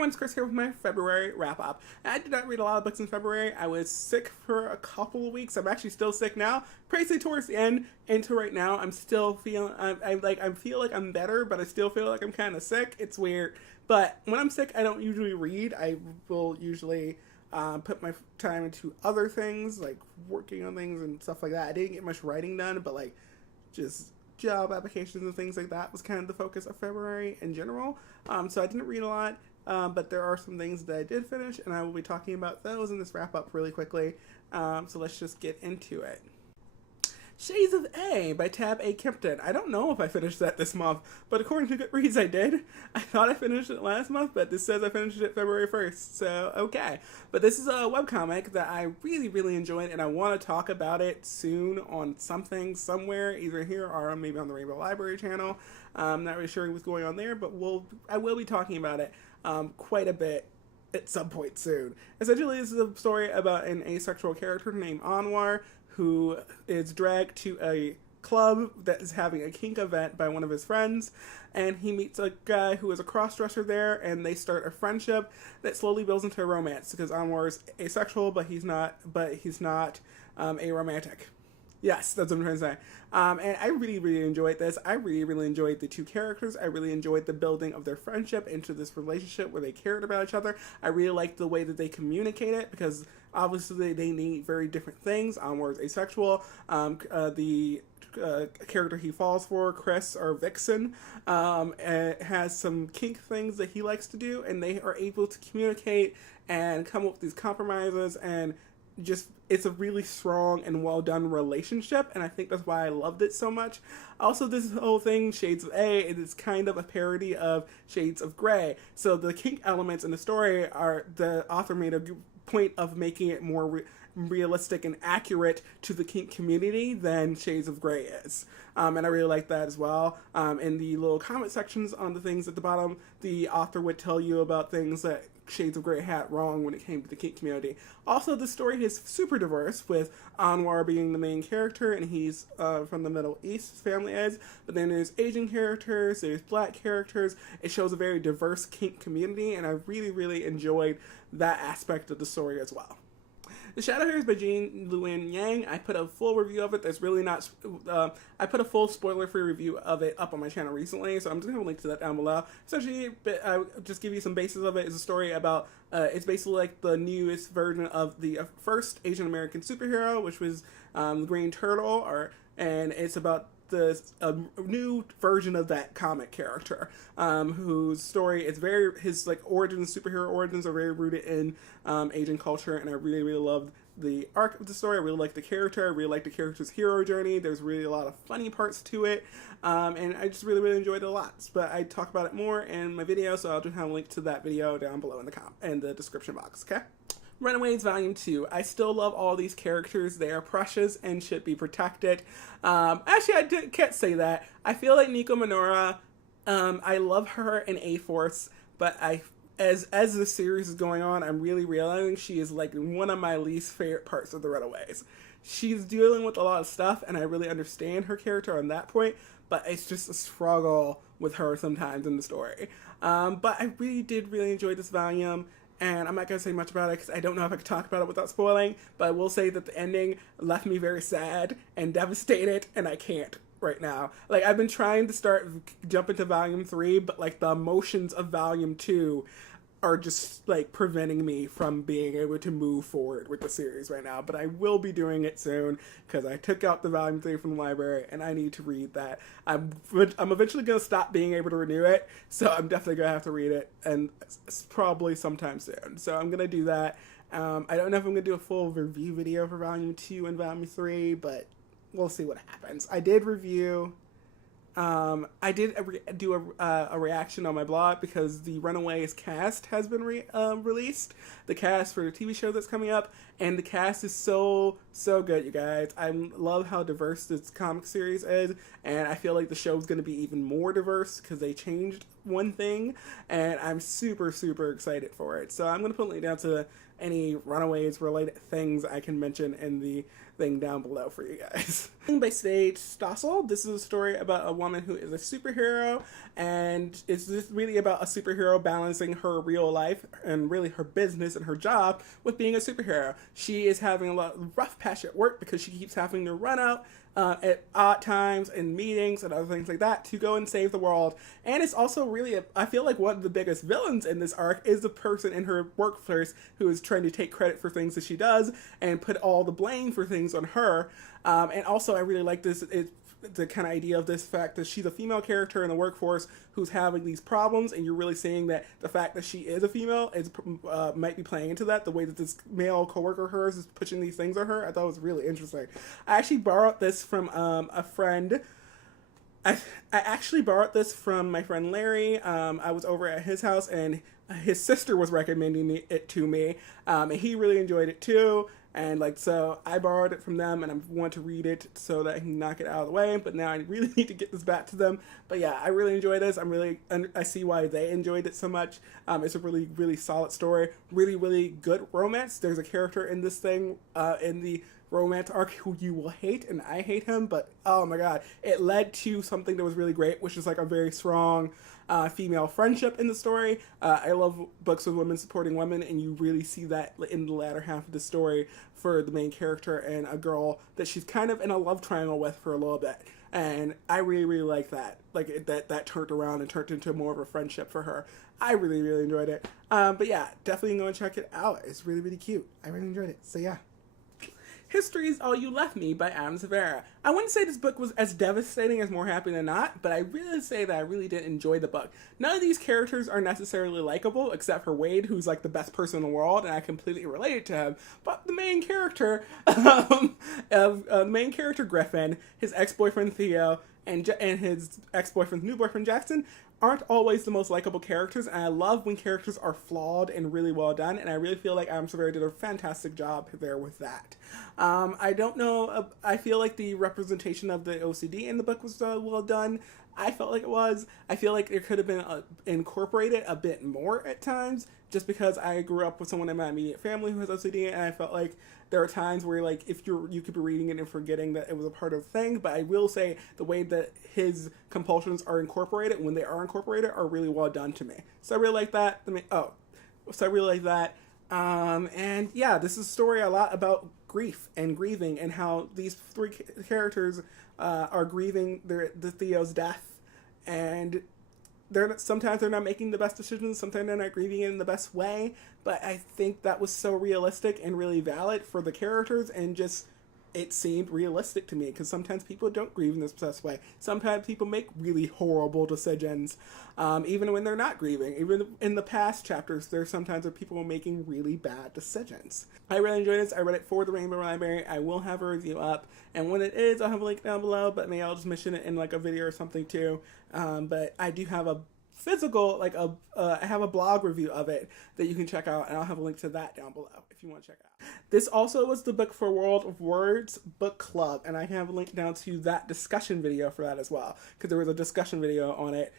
everyone, it's Chris here with my February wrap-up. I did not read a lot of books in February. I was sick for a couple of weeks. I'm actually still sick now. Pretty towards the end into right now. I'm still feeling, I feel like I'm better, but I still feel like I'm kind of sick. It's weird. But when I'm sick, I don't usually read. I will usually put my time into other things, like working on things and stuff like that. I didn't get much writing done, but like just job applications and things like that was kind of the focus of February in general. So I didn't read a lot, but there are some things that I did finish, and I will be talking about those in this wrap up really quickly. So let's just get into it. Shades of A by Tab A. Kempton. I don't know if I finished that this month, but according to Goodreads, I did. I thought I finished it last month, but this says I finished it February 1st, so okay. But this is a webcomic that I really enjoyed, and I want to talk about it soon on something, somewhere, either here or maybe on the Rainbow Library channel. I'm not really sure what's going on there, but I will be talking about it quite a bit at some point soon. Essentially, this is a story about an asexual character named Anwar, who is dragged to a club that is having a kink event by one of his friends, and he meets a guy who is a cross-dresser there, and they start a friendship that slowly builds into a romance, because Anwar is asexual, but he's not aromantic. Yes, that's what I'm trying to say. And I really enjoyed this. I really enjoyed the two characters. I really enjoyed the building of their friendship into this relationship where they cared about each other. I really liked the way that they communicate it, because obviously they need very different things. Anwar is asexual. The character he falls for, Chris or Vixen, has some kink things that he likes to do, and they are able to communicate and come up with these compromises, and just it's a really strong and well done relationship, and I think that's why I loved it so much. Also, this whole thing, Shades of A, it is kind of a parody of Shades of Grey. So the kink elements in the story are, the author made a point of making it more realistic and accurate to the kink community than Shades of Grey is. And I really like that as well. In the little comment sections on the things at the bottom, the author would tell you about things that Shades of Grey had wrong when it came to the kink community. Also, the story is super diverse, with Anwar being the main character, and he's from the Middle East, his family is, but then there's Asian characters, there's black characters. It shows a very diverse kink community, and I really enjoyed that aspect of the story as well. The Shadow Hair is by Jean Luen Yang. I put a full review of it. There's really not... I put a full spoiler-free review of it up on my channel recently, so I'm just going to link to that down below. Essentially, I'll just give you some bases of it. It's a story about... it's basically like the newest version of the first Asian American superhero, which was the Green Turtle, and it's about the new version of that comic character, whose story is his like origins, superhero origins, are very rooted in Asian culture, and I really loved the arc of the story. I really like the character. I really like the character's hero journey. There's really a lot of funny parts to it, and I just really enjoyed it a lot. But I talk about it more in my video, so I'll just have a link to that video down below in the description box. Okay. Runaways Volume 2. I still love all these characters. They are precious and should be protected. Actually, can't say that. I feel like Nico Minoura, I love her in A-Force, but as the series is going on, I'm really realizing she is like one of my least favorite parts of the Runaways. She's dealing with a lot of stuff, and I really understand her character on that point, but it's just a struggle with her sometimes in the story. But I did really enjoy this volume. And I'm not going to say much about it because I don't know if I can talk about it without spoiling, but I will say that the ending left me very sad and devastated, and I can't right now. Like, I've been trying to jump into Volume 3, but like the emotions of Volume 2 are just like preventing me from being able to move forward with the series right now. But I will be doing it soon because I took out the Volume 3 from the library and I need to read that. I'm eventually going to stop being able to renew it, so I'm definitely going to have to read it, and it's probably sometime soon. So I'm going to do that. I don't know if I'm going to do a full review video for Volume 2 and Volume 3, but we'll see what happens. I did review... I did do a reaction on my blog because the Runaways cast has been released. The cast for the TV show that's coming up, and the cast is so good, you guys. I love how diverse this comic series is, and I feel like the show is going to be even more diverse because they changed one thing, and I'm super excited for it. So I'm going to put a link down to any Runaways related things I can mention in the thing down below for you guys. By Sage Stossel, this is a story about a woman who is a superhero, and it's just really about a superhero balancing her real life and really her business and her job with being a superhero. She is having a lot of rough patch at work because she keeps having to run out at odd times in meetings and other things like that to go and save the world. And it's also really, I feel like one of the biggest villains in this arc is the person in her workplace who is trying to take credit for things that she does and put all the blame for things on her. And also I really like this, the kind of idea of this fact that she's a female character in the workforce who's having these problems, and you're really seeing that the fact that she is a female is might be playing into that, the way that this male coworker of hers is pushing these things on her. I thought it was really interesting. I actually borrowed this from a friend. I actually borrowed this from my friend Larry. I was over at his house, and his sister was recommending it to me, and he really enjoyed it too. And like, so I borrowed it from them, and I want to read it so that I can knock it out of the way. But now I really need to get this back to them. But yeah, I really enjoyed this. I see why they enjoyed it so much. It's a really, really solid story. Really, really good romance. There's a character in this thing, in the romance arc, who you will hate, and I hate him, but oh my god, it led to something that was really great, which is like a very strong female friendship in the story. I love books with women supporting women, and you really see that in the latter half of the story for the main character and a girl that she's kind of in a love triangle with for a little bit. And I really, really like that. Like, that turned around and turned into more of a friendship for her. I really, really enjoyed it. But yeah, definitely go and check it out. It's really, really cute. I really enjoyed it. So yeah. History's All You Left Me by Adam Severa. I wouldn't say this book was as devastating as More Happy Than Not, but I really say that I really did enjoy the book. None of these characters are necessarily likable, except for Wade, who's like the best person in the world, and I completely related to him. But the main character, Griffin, his ex-boyfriend Theo, and his ex-boyfriend's new boyfriend Jackson, aren't always the most likable characters, and I love when characters are flawed and really well done, and I really feel like Adam Severa did a fantastic job there with that. I don't know, I feel like the representation of the OCD in the book was well done. I felt like it was. I feel like it could have been incorporated a bit more at times, just because I grew up with someone in my immediate family who has OCD, and I felt like there are times where, like, if you could be reading it and forgetting that it was a part of the thing. But I will say the way that his compulsions are incorporated, when they are incorporated, are really well done to me. So I really like that. And yeah, this is a story a lot about grief and grieving, and how these three characters are grieving the Theo's death, and sometimes they're not making the best decisions, sometimes they're not grieving in the best way, but I think that was so realistic and really valid for the characters, and just, it seemed realistic to me, because sometimes people don't grieve in this best way. Sometimes people make really horrible decisions, even when they're not grieving. Even in the past chapters, there's sometimes where people are making really bad decisions. I really enjoyed this. I read it for the Rainbow Library. I will have a review up, and when it is, I'll have a link down below, but maybe I'll just mention it in like a video or something too. But I do have a physical, I have a blog review of it that you can check out, and I'll have a link to that down below if you want to check it out. This also was the book for World of Words Book Club, and I have a link down to that discussion video for that as well, because there was a discussion video on it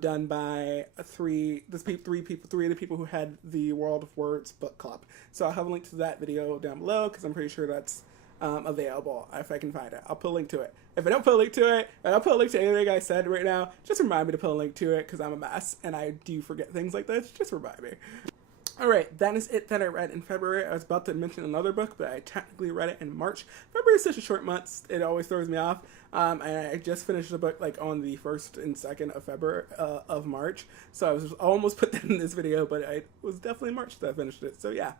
done by three of the people who had the World of Words Book Club. So I'll have a link to that video down below, because I'm pretty sure that's available if I can find it. I'll put a link to it. If I don't put a link to it, and I'll put a link to anything I said right now, just remind me to put a link to it, because I'm a mess and I do forget things like this. Just remind me. Alright, that is it that I read in February. I was about to mention another book, but I technically read it in March. February is such a short month, it always throws me off. And I just finished the book like on the 1st and 2nd of February, of March. So I was almost put that in this video, but it was definitely March that I finished it. So yeah.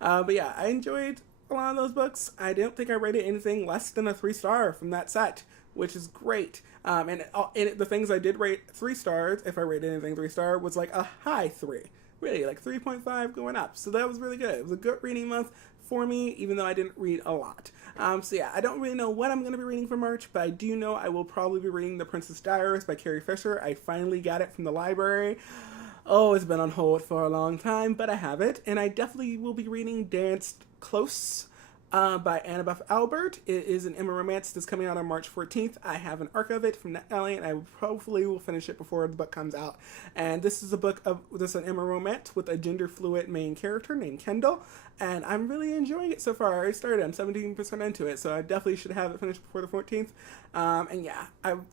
But yeah, I enjoyed a lot of those books. I don't think I rated anything less than a 3-star from that set, which is great. And the things I did rate 3 stars, if I rated anything 3-star, was like a high 3. Really, like 3.5 going up. So that was really good. It was a good reading month for me, even though I didn't read a lot. So yeah, I don't really know what I'm going to be reading for March, but I do know I will probably be reading The Princess Diaries by Carrie Fisher. I finally got it from the library. Oh, it's been on hold for a long time, but I have it. And I definitely will be reading Danced Close by Annabeth Albert. It is an Emma romance that's coming out on March 14th. I have an arc of it from NetGalley, and I hopefully will finish it before the book comes out. And this is an Emma romance with a gender fluid main character named Kendall, and I'm really enjoying it so far. I already started. I'm 17% into it, so I definitely should have it finished before the 14th. And yeah,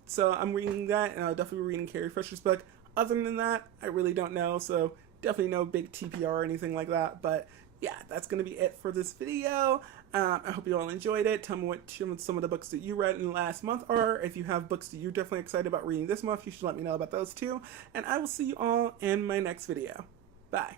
so I'm reading that, and I'll definitely be reading Carrie Fisher's book. Other than that, I really don't know, so definitely no big TBR or anything like that, but yeah, that's going to be it for this video. I hope you all enjoyed it. Tell me what some of the books that you read in the last month are. If you have books that you're definitely excited about reading this month, you should let me know about those too. And I will see you all in my next video. Bye.